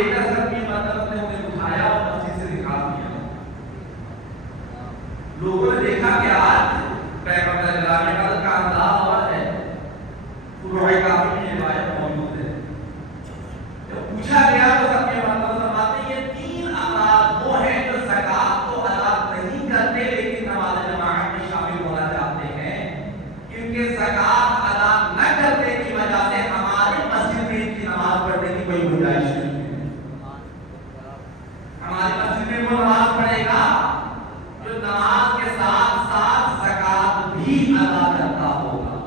لے کر سب کی مدد نے انہیں اٹھایا اور مسجد سے نکال دیا. لوگوں نے دیکھا کہ آج پیغمبر جلانے کا انداز اور ہے. فروع کافی میں روایت موجود ہے. جب پوچھا گیا تو سب کے مطلب فرماتے ہیں یہ تین افراد وہ ہیں جو زکات کو ادا نہیں کرتے لیکن نماز جماعت میں شامل ہونا چاہتے ہیں. کیونکہ زکات ادا نہ کرنے کی وجہ سے ہماری مسجد میں ان کی نماز پڑھنے کی کوئی گنجائش نہیں ہے. ہماری مسجد میں وہ نماز پڑھے گا جو نماز کے ساتھ ساتھ زکات بھی ادا کرتا ہوگا.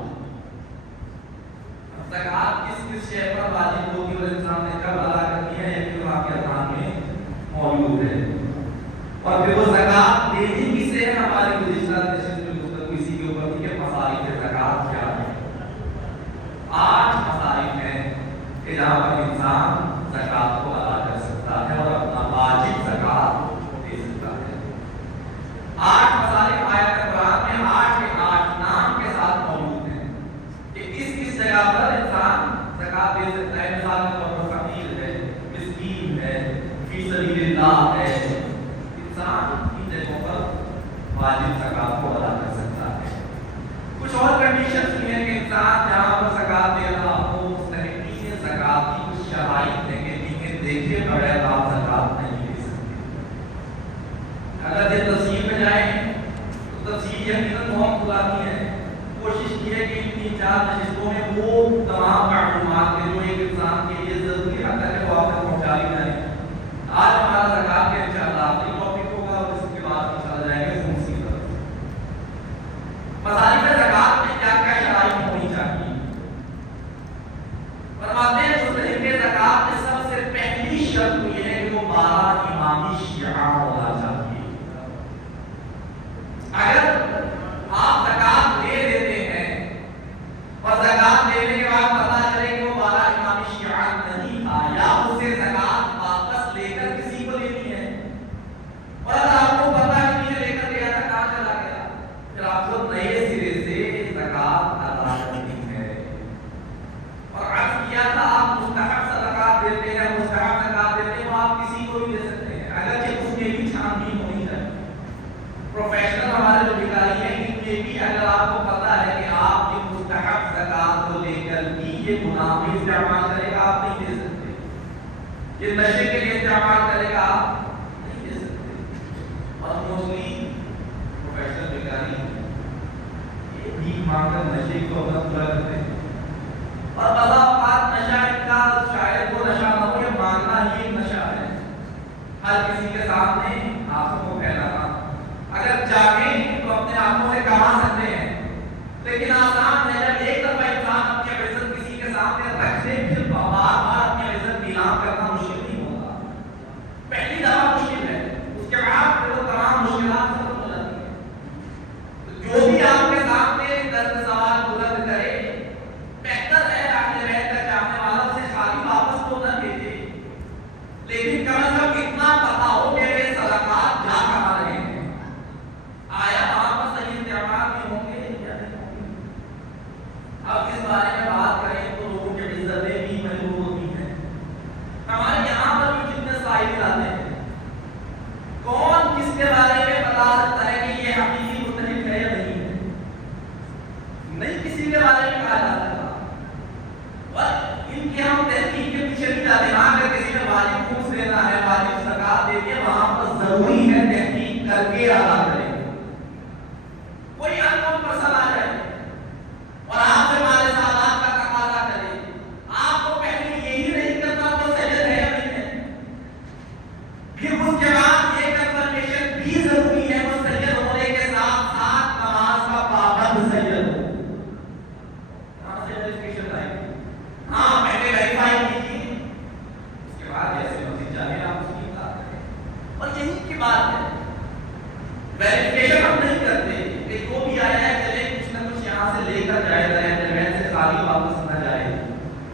زکات کس کس شے پر واجب ہوگی اور انسان نے کب ادا کرنی ہے یہ بھی واقعہ قرآن میں موجود ہے. اور پھر وہ زکات دینی کسے ہے ہماری گزشتہ نشست میں گفتگو اسی کے اوپر تھی کہ مصارف زکات کیا ہے. 8 مصارف ہیں کہ جہاں پر انسان زکات کو ادا کر سکتا ہے اور اپنا واجب زکات دے سکتا ہے. 8 مصارف آیت قرآن میں 8 کے 8 نام کے ساتھ موجود ہیں کہ کس جگہ پر انسان زکات دے سکتا ہے. مثال کے طور پر فقیر ہے, مسکین ہے, فی سبیل اللہ ہے. انسان ان جگہوں پر واجب زکات کو ادا کر سکتا ہے. کچھ اور کنڈیشنز بھی ہیں کہ انسان جہاں پر زکات دے رہا ہو مستحقین زکات کی کچھ شرائط ہیں کہ جنہیں دیکھے بغیر آپ زکات نہیں دے سکتے. اگر یہ تفصیل میں جائیں تو تفصیل یقیناً بہت بلاتی ہے. کوشش کی ہے کہ ان 3-4 نشستوں میں وہ تمام معلومات کے جو ایک انسان کے لیے ضروری حد تک وہ آپ تک پہنچا دی جائیں. آج ہمارا زکات کے انشاءاللہ آخری ٹاپک ہوگا اور اس کے بعد چلا جائے گا خمس کی طرف. مصارف زکات میں کیا کیا شرائط ہونی چاہیے. فرماتے ہیں مستحق زکات میں سب سے پہلی شرط یہ ہے کہ وہ 12 امامی شیعہ ہونا چاہیے. اگر آپ زکات دے دیتے ہیں اور زکات دینے کے بعد پتہ چلے کہ وہ 12 امام شیعہ نہیں تھا یا اسے زکات واپس لے کر کسی کو دینی ہے اور اگر آپ کو پتہ نہیں ہے لے کر گیا تھا کہاں چلا گیا, پھر آپ کو نئے سرے سے زکات ادا کرنی ہے. اور عرض کیا تھا آپ مستحب زکات دیتے ہیں, مستحب زکات دیتے ہیں وہ آپ کسی کو بھی دے سکتے ہیں اگرچہ اس میں بھی چھان بین ہونی چاہیے. پروفیشنل ہمارے جو بھکاری ہیں ان میں بھی اگر آپ کو پتا ہے کہ آپ کی مستحب زکات کو لے کر بھی یہ گناہ میں استعمال کرے گا آپ نہیں دے سکتے. یہ نشے کے لیے استعمال کرے گا آپ نہیں دے سکتے. اور موسٹلی پروفیشنل بھکاری یہ بھی مانگ کر نشے کو اپنا پورا کرتے ہیں. اور بعض اوقات نشہ ان کا شاید وہ نشہ نہ ہو, یہ مانگنا ہی ایک نشہ ہے. ہر کسی کے سامنے آنکھوں کو پھیلانا, اگر چاہیں تو اپنے آنکھوں سے کما سکتے ہیں لیکن آسان ہے جب ایک دفعہ انسان اپنی عزت کسی کے سامنے رکھ دے پھر بار بار اپنی عزت نیلام کرنا مشکل نہیں ہوگا. پہلی دفعہ مشکل ہے, اس کے بعد پھر وہ تمام مشکلات ختم ہو جاتی ہیں. جو بھی آپ کے سامنے درد سوال بلند کرے بہتر ہے اپنے بیت کا چاہنے والا سے خالی واپس تو نہ بھیجے لیکن کم از کم اتنا پتا ہو کہ یہ صدقات جا کما رہے ہیں. آیا وہاں پر صحیح استعمال بھی ہوں گے یا نہیں ہوں گے. اب اس بارے میں بات کریں تو لوگوں کی عزتیں بھی محروم ہوتی ہیں. ہمارے یہاں پر بھی جتنے سائل آتے ہیں کون کس کے بارے میں بتا سکتا ہے کہ یہ حقیقی مستحق ہے یا نہیں ہے. نہیں کسی کے بارے میں کہا جا سکتا. اور ان کی ہم تحقیق کے پیچھے بھی جاتے ہیں. اگر کسی نے واجب خمس دینا ہے, واجب زکات دینی ہے, وہاں پر ضروری ہے تحقیق کر کے ادا کریں. کوئی انکون پرسن آ جائے اور آپ سے مال سالات کا تقاضا کرے, آپ کو پہلے یہی نہیں کرنا تو سید ہے یا نہیں ہے. پھر اس کے بعد یہ کنفرمیشن بھی ضروری ہے وہ سید ہونے کے ساتھ ساتھ نماز کا پابند سید ہو. کہاں سے ویریفیکیشن آئے گی. ہاں پہلے ویریفائی کیجیے اس کے بعد جیسے مسجد جانے آپ اس کی اطاعت کریں. اور یہی کی بات ہے, ویریفیکیشن ہم نہیں کرتے کہ جو بھی آیا ہے چلے کچھ نہ کچھ یہاں سے لے کر جائے جائے سے خالی واپس نہ جائے.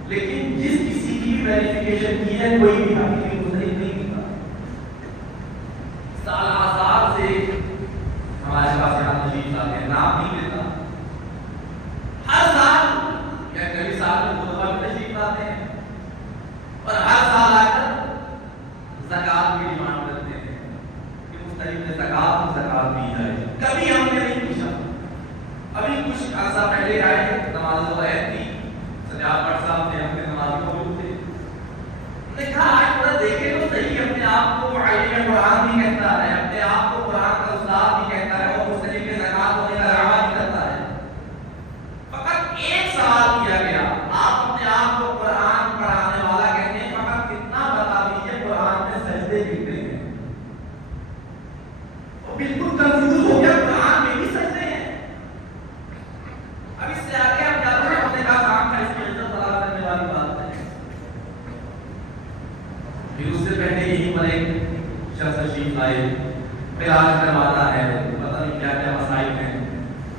لیکن جس کسی کی ویریفیکیشن کی ہے کوئی بھی حقیقی مستحق نہیں ہوتا. سال آزاد سے ہمارے پاس یہاں تشریف لاتے ہیں, نام نہیں لیتا, ہر سال یا کبھی سال میں 2 دفعہ تشریف لاتے ہیں اور ہر سال آ کر تشریف لائے، علاج کرواتا ہے، پتہ نہیں کیا کیا مسائل ہیں.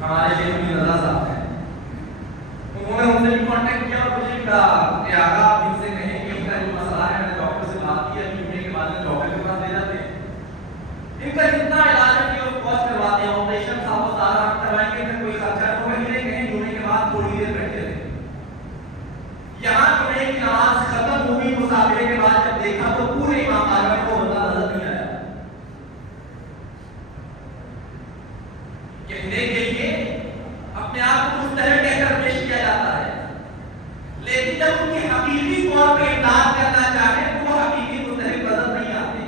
ہمارے شیخ بھی رضا صاحب ہیں، انہوں نے ان سے بھی کانٹیکٹ کیا اور مجھے کہا کہ آقا آپ ان سے کہیں کہ ان کا جو مسئلہ ہے، میں نے ڈاکٹر سے بات کی ہے کہ ہونے کے بعد میں ڈاکٹر کے پاس لے جاتے ہیں. ان کا جتنا علاج ہے کہ وہ کاسٹ کرواتے ہیں، آپریشن صاحب و سارا ہم کروائیں گے، پھر کوئی خرچہ تو مہینے کہیں ہونے کے بعد تھوڑی دیر بیٹھے رہے. یہاں جمعے کی نماز ختم ہوئی مسافرے کے بعد جب دیکھا تو پورے امام اعظم کو بندہ نظر نہیں آیا. کہنے کے لیے اپنے آپ کو مستحب کہہ کر پیش کیا جاتا ہے، لیکن جب ان کی حقیقی طور پہ امداد کرنا چاہے تو وہ حقیقی مستحب نظر نہیں آتے.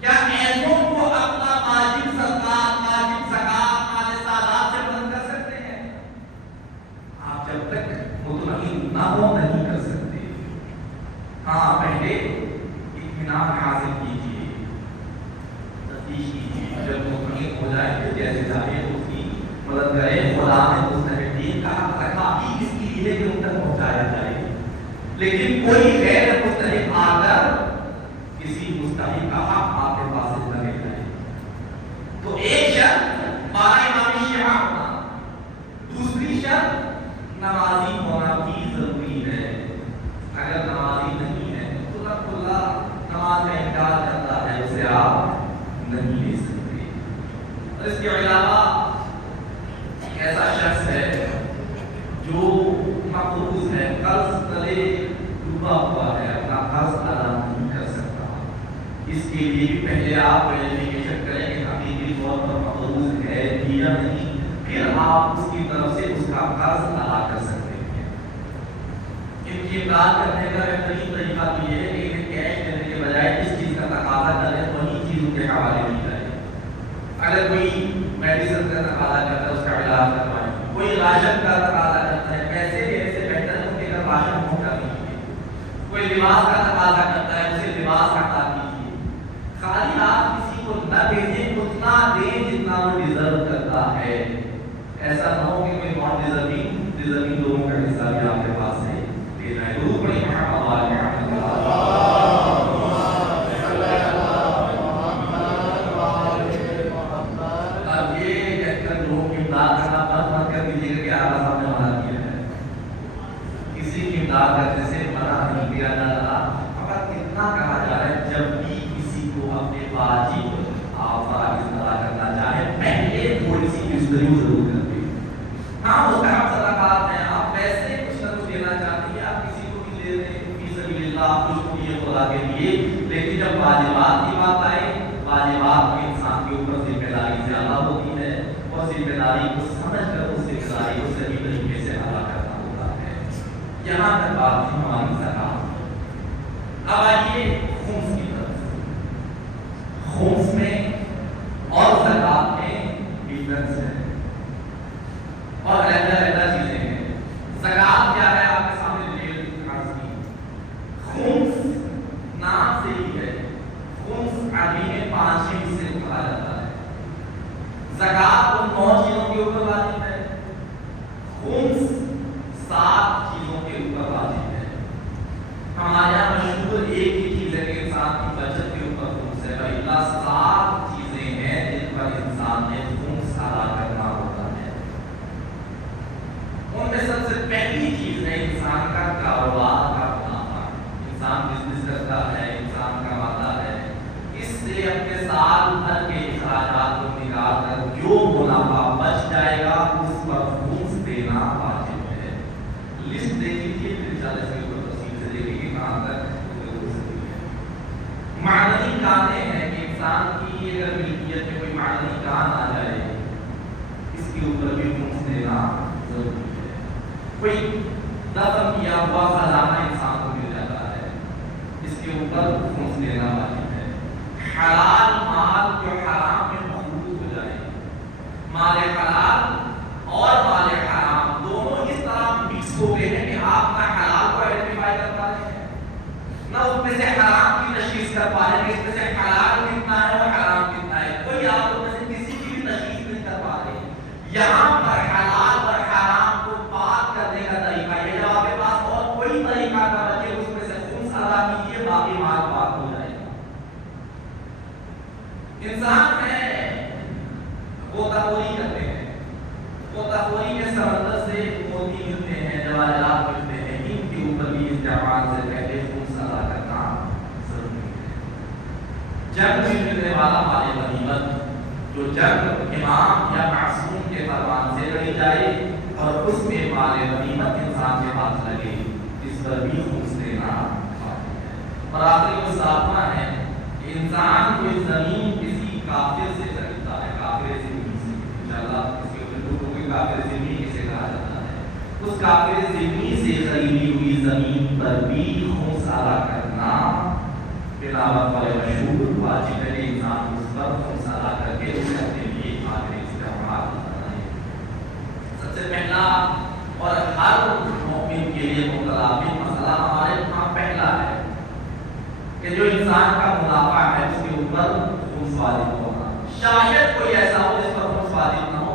کیا ایسوں کو اپنا واجب صدقات، واجب زکات، مال سادات سے بلند کر سکتے ہیں؟ آپ جب تک مطمئن نہ ہو نہیں کر سکتے. ہاں پہلے اطمینان حاصل کیجیے، تفتیش کیجیے، جب مطمئن ہو جائے تو جیسے چاہے اس کی مدد کرے. خدا نے مستحقین کا حق رکھا بھی اس کے لیے کہ ان تک پہنچایا جائے، لیکن کوئی غیر مستحق آ کر کسی مستحق کا حق آپ کے پاس نہ لے جائے. تو ایک شرط مانا امام شیعہ ہونا، دوسری شرط نمازی ہونا بھی ضروری ہے. اگر نمازی نہیں ہے تو رب اللہ نماز کا انکار کرتا ہے، اسے آپ نہیں لے سکتے. اور اس کے علاوہ ایسا شخص ہے جو مقروض ہے، قرض تلے ڈوبا ہوا ہے، اپنا قرض ادا نہیں کر سکتا. اس کے لیے بھی پہلے آپ ویریفیکیشن کریں کہ حقیقی طور پر مقروض ہے بھی یا نہیں، پھر آپ اس کی طرف سے اس کا قرض ادا کر سکتے ہیں. ان کی امداد کرنے کا بہترین طریقہ تو یہ ہے کہ انہیں کیش دینے کے بجائے جس چیز کا تقاضا کریں وہی چیز ان کے حوالے کی جائے. اگر کوئی میڈیسن کا تقاضا کرتا ہے اس کا علاج کروائیں، کوئی راشن کا تقاضا کرتا ہے، پیسے دینے سے بہتر ہے ان کے گھر راشن پہنچا دیجیے. کوئی لباس کا تقاضا کرتا ہے اسے لباس عطا کیجیے. خالی آپ کسی کو نہ بھیجیں، اتنا دیں جتنا وہ ڈیزرو کرتا ہے. ایسا نہ ہو کہ کوئی نان ڈیزرونگ لوگوں کا حصہ بھی آپ کے پاس سے لے جائے. درود پڑھیں محمد وعلی محمد. اب یہ کہہ کر لوگوں کی امداد کرنا بند مت کر دیجیے کہ اعلیٰ صاحب نے منع کیا ہے. کسی کی امداد کرنے سے منع نہیں کیا جا رہا، فقط اتنا کہا جا رہا ہے جب بھی کسی کو اپنے واجب آپ فرائض ادا کرنا چاہے پہلے تھوڑی سی بستری ضرور کر دیں. ہاں مستحب صدقات ہیں، آپ پیسے کچھ نہ کچھ دینا چاہتے ہیں، آپ کسی کو بھی دے دیں فی سبیل اللہ، کچھ کو یہ خدا کے لیے. لیکن جب واجبات کی بات آئے، واجبات میں انسان کے اوپر ذمہ داری زیادہ ہوتی ہے اور ذمہ داری کو سمجھ کر اس ذمہ داری کو صحیح طریقے سے ادا کرنا ہوتا ہے. یہاں تک بات تھی ہماری زکات. اب آئیے خمس کی طرف. خمس میں اور زکات میں ڈفرنس ہے اور علیحدہ چیزیں ہیں. زکات کیا ہے آپ کے سامنے ڈیٹیل عرض کی. خمس نام سے ہی ہے، خمس عربی میں 5 حصے کو کہا جاتا ہے. زکات ان 9 چیزوں کے اوپر واجب ہے، خمس 7 چیزوں کے اوپر واجب ہے. ہمارے یہاں مشہور ایک ہی چیز ہے کہ انسان کی بچت کے اوپر خمس ہے، بھائی 7 چیزیں ہیں جن پر انسان نے خمس ادا کرنا ہوتا ہے. ان میں سب سے پہلی چیز ہے انسان کا کاروبار کا منافع. انسان بزنس کرتا ہے، انسان کماتا ہے، اس سے اپنے سال بھر کے اخراجات کو نکال کر جو منافع بچ جائے گا اس پر خمس دینا واجب ہے. لسٹ دیکھ لیجیے پھر انشاءاللہ اس کے اوپر تفصیل سے دیکھیں کہ کہاں تک ضرور سکتی ہے. معدنی کانیں ہیں کہ انسان کی اگر ملکیت میں کوئی معدنی کان آ جائے اس کے اوپر بھی خمس دینا ضروری ہے. کوئی دفن کیا ہوا خزانہ انسان کو مل جاتا ہے، اس کے اوپر خمس دینا واجب ہے. حلال مال جو حرام میں مخلوط ہو جائے، مال حلال اور مال حرام دونوں اس طرح مکس ہو گئے ہیں کہ آپ نہ حلال کو آئیڈینٹیفائی کر پا رہے ہیں نہ اس میں سے حرام کی تشخیص کر پا رہے ہیں. اس میں سے حلال کتنا ہے اور حرام کتنا ہے کوئی آپ لوگ میں سے کسی کی بھی تشخیص نہیں کر پا رہے. یہاں پر حلال اور حرام کو پاک کرنے کا طریقہ یہ جب آپ کے پاس اور کوئی طریقہ نہ بچے اس میں سے خمس ادا کیجیے، باقی مال پاک ہو جائے گا. انسان ہے وہ تخوری کرتے ہیں، وہ تخوری کے سمندر سے موتی ملتے ہیں، جواہرات ملتے ہیں، ان کے اوپر بھی استعمال سے پہلے خمس ادا کرنا ضروری ہے۔ جنگ میں ملنے والا مال غنیمت جو جنگ امام یا معصوم کے فرمان سے لڑی جائے اور اس میں مال غنیمت انسان کے ہاتھ لگے، اس پر بھی خمس دینا واجب ہے۔ اور آخری وہ ساتواں ہے کہ انسان کوئی زمین کسی کافر سے خریدتا ہے، کافر ذمہ سے، انشاءاللہ اس کے اوپر کوئی کافر ذمہ کسے کہا جاتا ہے، اس کافر ذمہ سے خریدی ہوئی زمین پر بھی خمس ادا کرنا تلاوت والے مشہور واجب ہے۔ انسان اس پر خمس ادا کر کے اسے اپنے لیے آخری استعمال کرنا ہے۔ سب سے پہلا اور ہر مومن کے لیے متلازم مسئلہ ہمارے یہاں پہلا ہے کہ جو انسان کا منافع ہے اس کے اوپر خمس واجب ہونا۔ شاید کوئی ایسا ہو جس پر خمس واجب نہ ہو،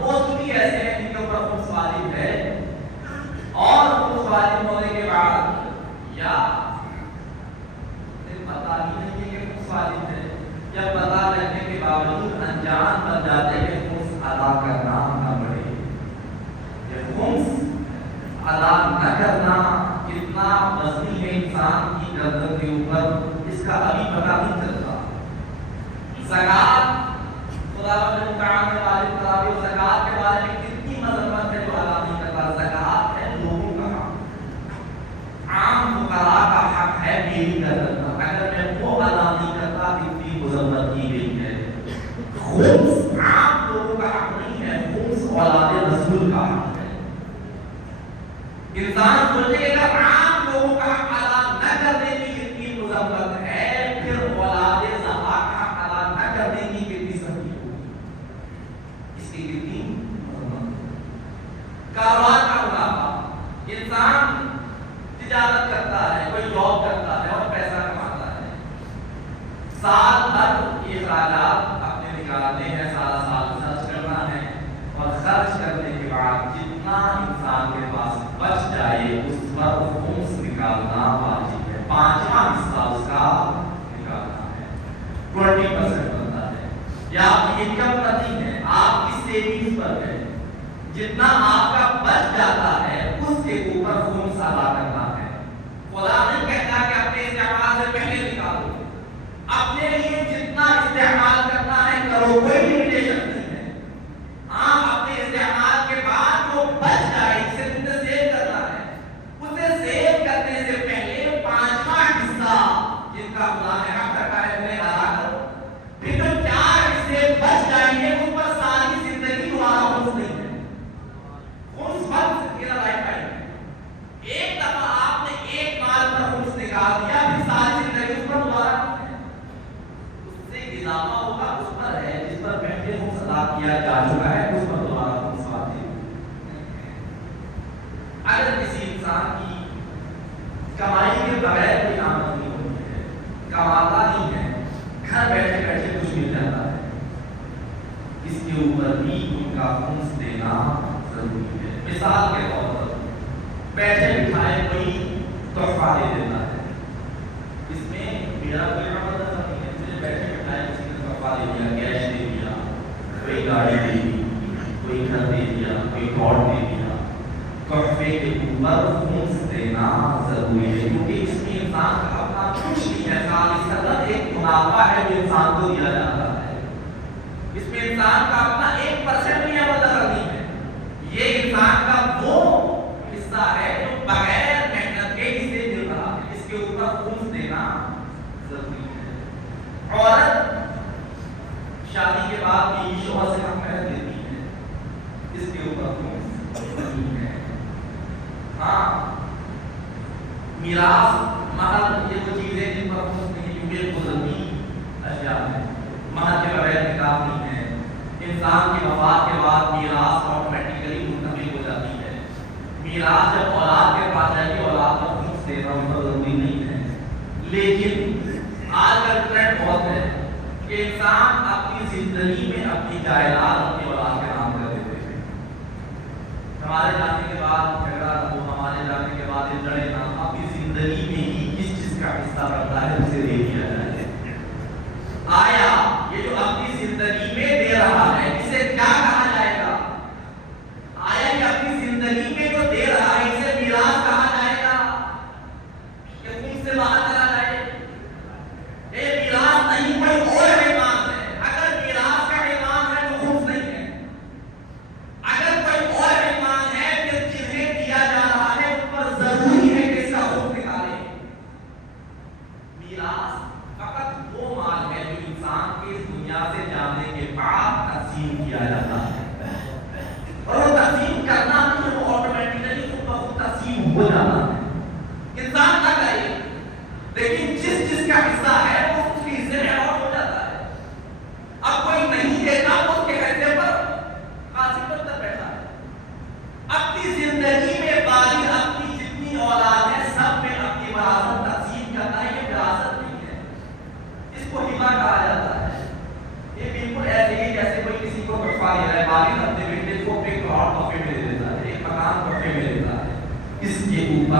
موسٹلی ایسے ہیں جن کے اوپر خمس واجب ہے، اور خمس واجب ہونے کے بعد یا پتہ ہی نہیں ہے کہ خمس واجب ہے، یا پتہ رہنے کے باوجود انجان بن جاتے ہیں کہ خمس ادا کرنا نہ پڑے۔ یہ خمس ادا نہ کرنا کتنا وزنی ہے انسان کی گردن کے اوپر، اس کا ابھی پتہ نہیں چلتا۔ زکوٰۃ خدا رب تعالیٰ نے واجب کرا دی، زکوٰۃ کے بارے میں کتنی مذمت ہے جو ادا نہیں کرتا۔ زکوٰۃ ہے لوگوں کا حق، عام فقراء کا حق ہے میری گردن پر، اگر میں وہ ادا نہیں کرتا اتنی مذمت کی گئی ہے۔ خمس عام لوگوں کا حق نہیں ہے، خمس اولاد رسول کا حق ہے۔ انسان سوچے گا عام لوگوں کا حق ادا نہ کرنے کی کتنی مذمت ہے، پھر اولاد زہرا کا حق ادا نہ کرنے کی کتنی سختی ہوگی، اس کی کتنی مذمت۔ کاروبار کا منافع، انسان تجارت کرتا ہے، کوئی جاب کرتا ہے اور پیسہ کماتا ہے، سال بھر اخراجات اپنے نکالنے ہیں، سارا سال خرچ کرنا ہے، اور خرچ کرنے کے بعد جتنا انسان کے پاس بچ جائے اس پر خمس نکالنا واجب ہے، 5واں حصہ اس کا نکالنا ہے، 20% بنتا ہے۔ یا آپ کی انکم نہیں ہے، آپ کی سیونگز پر ہے، جتنا آپ کا بچ جاتا ہے اس کے اوپر خمس ادا کرنا ہے۔ خدا نہیں کہتا کہ اپنے استعمال سے پہلے نکالو، اپنے لیے جتنا استعمال کرنا ہے کرو، کوئی لمیٹیشن نہیں ہے۔ ہاں اپنے استعمال کے بعد جو بچ جائے اسے تمہیں سیو کرنا ہے، اسے سیو کرنے سے پہلے 5واں حصہ جن کا خدا نے حق رکھا ہے انہیں ادا کرو، پھر جو 4 حصے بچ جائیں گے اس پر ساری زندگی تمہارا خمس نہیں ہے۔ خمس فرض میرا لائف ٹائم ہے، ایک دفعہ آپ نے ایک مال پر خمس نکال دیا پھر ساری زندگی اس پر دوبارہ نہیں ہے، اس سے اضافہ ہوگا اس پر ہے جس پر پہلے خمس ادا کیا جا چکا ہے، اس پر دوبارہ خمس واجب نہیں ہے۔ اگر کسی انسان کی کمائی کے بغیر کوئی آمدنی ہوتی ہے، کماتا نہیں ہے، گھر بیٹھے بیٹھے کچھ مل جاتا ہے، اس کے اوپر بھی ان کا خمس دینا ضروری ہے۔ مثال کے طور پر بیٹھے بٹھائے کوئی تحفہ دے دیتا ہے، اس میں میرا کوئی عمل نہیں ہے، مجھے بیٹھے بٹھائے کسی نے تحفہ دے دیا، کیش دے دیا، کوئی گاڑی دے دی، کوئی گھر دے دیا، کوئی پلاٹ دے دیا، تحفے کے اوپر خمس دینا ضروری ہے، کیونکہ اس میں انسان کا اپنا کچھ نہیں ہے، خالی صرف ایک منافع ہے جو انسان کو دیا جاتا ہے، اس میں انسان کا اپنا 1% بھی عمل دخل نہیں ہے، یہ انسان کا وہ حصہ ہے جو بغیر محنت کے اسے مل رہا ہے، اس کے اوپر خمس دینا ضروری ہے۔ عورت شادی کے بعد بیوی شوہر سے حق محض لیتی ہے، اس کے اوپر خمس نہیں ہے۔ ہاں میراث، مہر، یہ وہ چیزیں جن پر خمس نہیں، کیونکہ قدرتی اشیاء ہے، مہر کے بغیر نکاح نہیں ہے، انسان کی وفات کے بعد میراث آٹومیٹکلی منتقل ہو جاتی ہے، میراث جب اولاد کے پاس جائے گی اولاد کو خمس دینا ان پر ضروری نہیں ہے۔ لیکن آج کل ٹرینڈ بہت ہے کہ انسان اپنی زندگی میں اپنی جائیداد اپنی اولاد کے نام کر دیتے ہیں، ہمارے جانے کے بعد جھگڑا ہو، ہمارے جانے کے بعد لڑے نہ، اپنی زندگی میں ہی جس چیز کا حصہ بنتا ہے اسے دے دیا جائے۔ آیا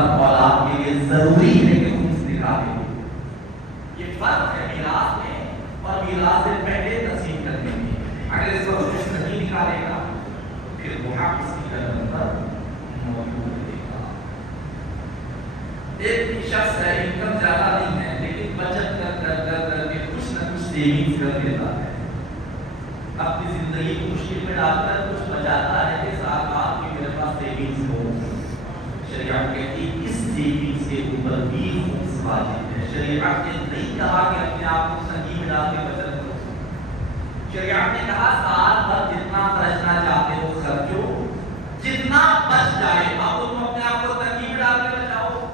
مرد اولاد کے لیے ضروری ہے کہ خمس نکالے. یہ فرق ہے میراث میں اور میراث سے پہلے تقسیم کرنے میں. اگر اس کو خمس نہیں نکالے گا پھر وہ حق اس کی گردن پر موجود رہے گا. ایک شخص ہے انکم زیادہ نہیں ہے لیکن بچت کر کے کچھ نہ کچھ سیونگز کر دیتا ہے, اپنی زندگی کو مشکل میں ڈال کر کچھ بچاتا ہے کہ ساتھ آپ کی میرے پاس سیونگز ہو. شریعت کہتی ہے اس سیونگز کے اوپر بھی خمس واجب ہے. شریعت نے نہیں کہا کہ اپنے آپ کو تنگی میں ڈال کے بچت کرو. شریعت نے کہا سال بھر جتنا خرچنا چاہتے ہو خرچو, جتنا بچ جائے. اب تم اپنے آپ کو تنگی میں ڈال کے بچاؤ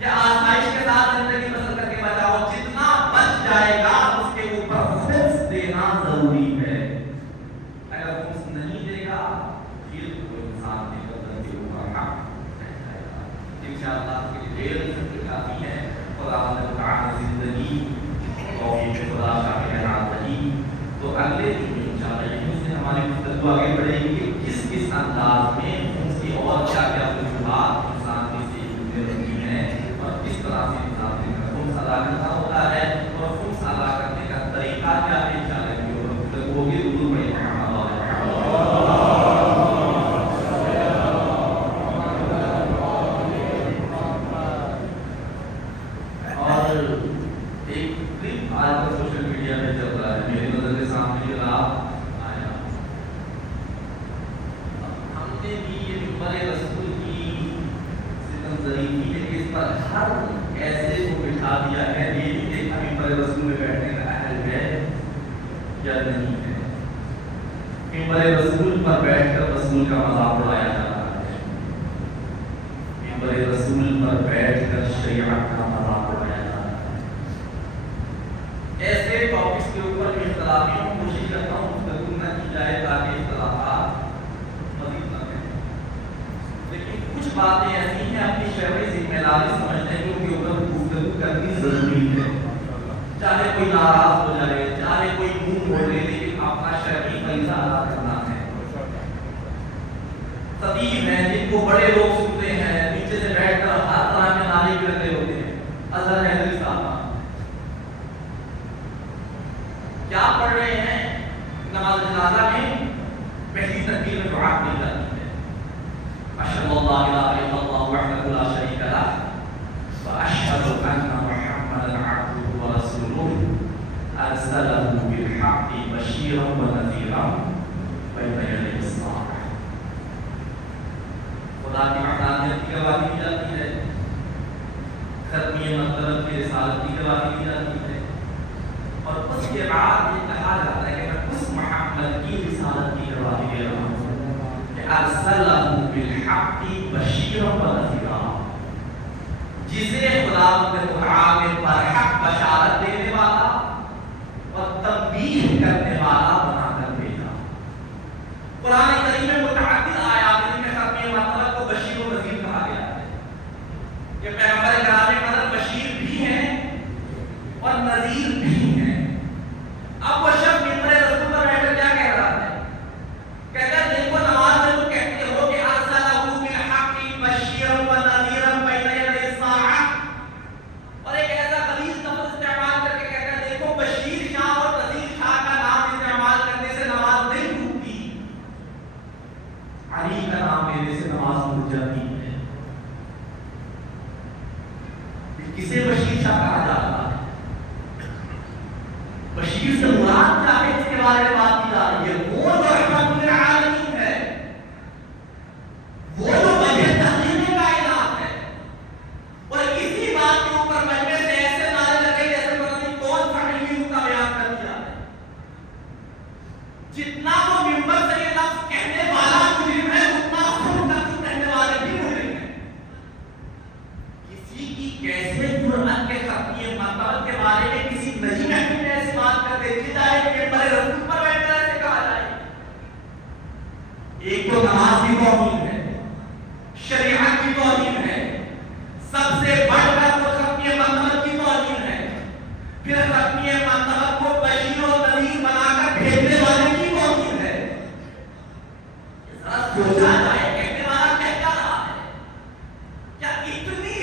یا آسائش کے ساتھ زندگی بسر کر کے بچاؤ, جتنا بچ جائے گا اس کے اوپر خمس دینا ضروری ہے. اگر خمس نہیں دے گا پھر وہ انسان کے گردن کے اوپر حق رہ جائے گا. انشاءاللہ اس کے لیے دیر نہیں کافی ہے. خدا تعالی زندگی توفیق خدا کا اعلان رہی تو اگلے دن انشاءاللہ یہ سے ہماری گفتگو آگے بڑھے گی کہ کس انداز میں خمس کی اور کیا کیا وجوہات انسان کی زندگی میں رہتی ہیں اور کس طرح سے انسان کا خمس ادا کرنا ہوتا ہے اور خمس ادا کرنے کا طریقہ کیا ہے. انشاءاللہ یہ گفتگو ہوگی. اردو میں رسول پر بیٹھ کر رسول کا مذاق اڑایا جا رہا ہے. ممبر رسول پر بیٹھ کر شریعت کا مذاق اڑایا جا رہا ہے. ایسے ٹاپکس کے اوپر اختلافیوں کو کوشش کرتا ہوں گفتگو نہ کی جائے تاکہ اختلافات مزید نہ پھیلیں. لیکن کچھ باتیں ایسی ہیں اپنی شرعی ذمہ داری سمجھنے کے اوپر گفتگو کرنی ضروری ہے. چاہے کوئی ناراض ہو جائے, چاہے کوئی منہ موڑ لے, لیکن اپنا شرعی فریضہ ادا کرنا ہے. خطیب ہیں جن کو بڑے لوگ سنتے ہیں, نیچے سے بیٹھ کر ہر طرح کے نعرے بھی لگے ہوتے ہیں. اظہر حیدری صاحب کیا پڑھ رہے ہیں نماز جنازہ میں؟ پہلی تکبیر میں دعا کی جاتی ہے, اشہد ان لا الہ الا اللہ وحدہ لا شریک لہ واشہد ان محمدا عبدہ ورسولہ ارسلہ بالحق بشیرا ونذیرا بین یدی الساعۃ. خدا کی وحدانیت کی گواہی دی جاتی ہے, ختمی مطلب کی رسالت کی گواہی دی جاتی ہے, اور اس کے بعد یہ کہا جاتا ہے کہ میں اس محمد کی رسالت کی گواہی دے رہا ہوں کہ ارسلہ بالحق بشیرا ونذیرا, جسے خدا تعالی برحق بشارت دینے والا اور تنبیہ کرنے والا بنا کر بھیجا. قرآن کریم میں متعدد آیات ہیں کہ ختمی مطلب کو بشیر و نذیر کہا گیا ہے. کہ پیغمبر کرام قدر بشیر بھی ہیں اور نذیر بھی ہیں. اب وہ شخص ممبر رسول پر بیٹھ کر کیا کہہ رہا ہے؟ کہتا ہے دیکھو نماز میں تو کہتے ہو کہ ارسلہ بالحق بشیرا ونذیرا بین یدی الساعۃ, اور ایک ایسا غلیظ لفظ استعمال کر کے کہتا ہے دیکھو بشیر شاہ اور نذیر شاہ کا نام استعمال کرنے سے نماز نہیں ٹوٹتی, علی کا نام لینے سے نماز ٹوٹ جاتی ہے. کسے بشیر شاہ کہا جاتا ہے؟ بشیر سے مراد کیا ہے اس کے بارے میں بات کی جا رہی ہے. وہ جو رحمت للعالمین ہے, وہ جو وجہ تحلیل کائنات ہے, اور اسی بات کے اوپر مجمع سے ایسے نعرے لگے جیسے پتہ نہیں کون سا علمی نقطہ بیان کر دیا ہے. جتنا وہ ممبر سے یہ لفظ کہنے والا مجرم ہے اتنا خود تک کہنے والے بھی مجرم ہیں. کسی کی کیسے جرأت کے ختمی مطلب کے بارے میں کسی نجی محفل میں ایسی بات کر دیکھی جائے کہ بڑے رسول پر بیٹھ کر ایسے کہا جائے. ایک تو نماز کی توہین ہے, شریعت کی توہین ہے, سب سے بڑھ کر وہ ختمی مطلب کی توہین ہے, پھر ختمی مطلب کو بشیر و نذیر بنا کر بھیجنے والے کی توہین ہے. ذرا سوچا جائے کہنے والا کہہ کیا رہا ہے. کیا اتنی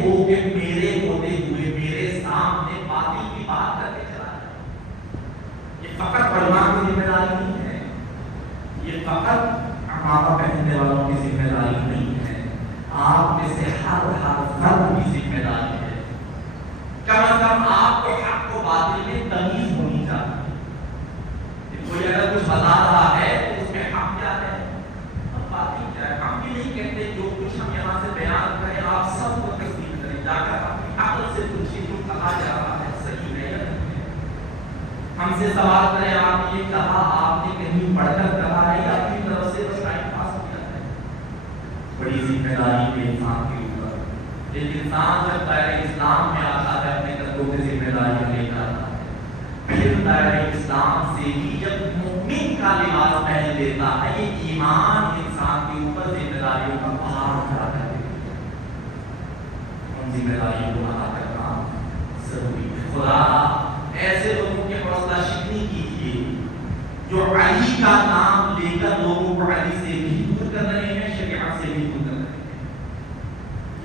ہو کہ میرے ہوتے ہوئے میرے سامنے باطل کی بات کرتے چلا جائے۔ یہ فقط علماء کی ذمہ داری نہیں ہے، یہ فقط عمامہ پہننے والوں کی ذمہ داری نہیں ہے، آپ میں سے ہر فرد کی ذمہ داری ہے۔ کم از کم آپ کو حق و باطل میں تمیز ہونی چاہیے۔ کوئی اگر کچھ بتا رہا ہے تو اس میں حق کیا ہے اور باطل کیا ہے۔ ہم بھی نہیں کہتے جو کچھ ہم یہاں سے بیان کریں آپ سب کو تصدیق کریں، جا کر اپنی عقل سے پوچھیں جو کہا جا رہا ہے صحیح ہے یا نہیں ہے۔ ہم سے سوال کریں آپ یہ کہا، آپ نے کہیں پڑھ کر کہا ہے یا اپنی طرف سے بس ٹائم پاس کیا ہے۔ بڑی ذمہ داری ہے انسان کے اوپر۔ ایک انسان جب دائرہ اسلام میں آتا ہے اپنے قدروں کی ذمہ داری لے کر آتا ہے، پھر دائرہ اسلام سے بھی جب مومن کا لباس پہن لیتا ہے، یہ ایمان انسان کے اوپر ذمہ داریوں کا بھار اٹھا کر دیتی ہے۔ ان ذمہ داریوں کو ادا کرنا ضروری ہے۔ خدا ایسے لوگوں کے حوصلہ شکنی کیجیے جو علی کا نام لے کر لوگوں کو علی سے بھی دور کر رہے ہیں، شریعت سے بھی دور کر رہے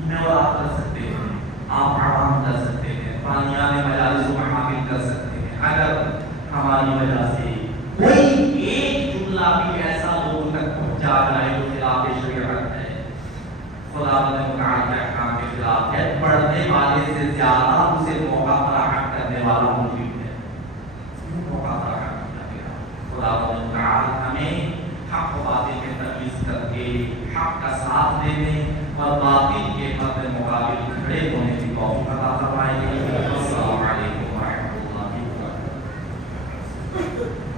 ہیں۔ اور آپ کر سکتے ہیں، آپ عوام کر سکتے ہیں، بانیان مجالس و محافل کر سکتے ہیں۔ اگر ہماری وجہ سے کوئی ایک جملہ بھی ایسا لوگوں تک پہنچا جائے جو خلاف شریعت ہے، خدا نے متعلق احکام کے خلاف ہے، پڑھنے والے سے زیادہ اسے موقع فراہم کرنے والا موجود ہے، موقع فراہم کرنے والا۔ خدا نے ہمیں حق و باطل میں تمیز کر کے حق کا ساتھ دینے اور باطل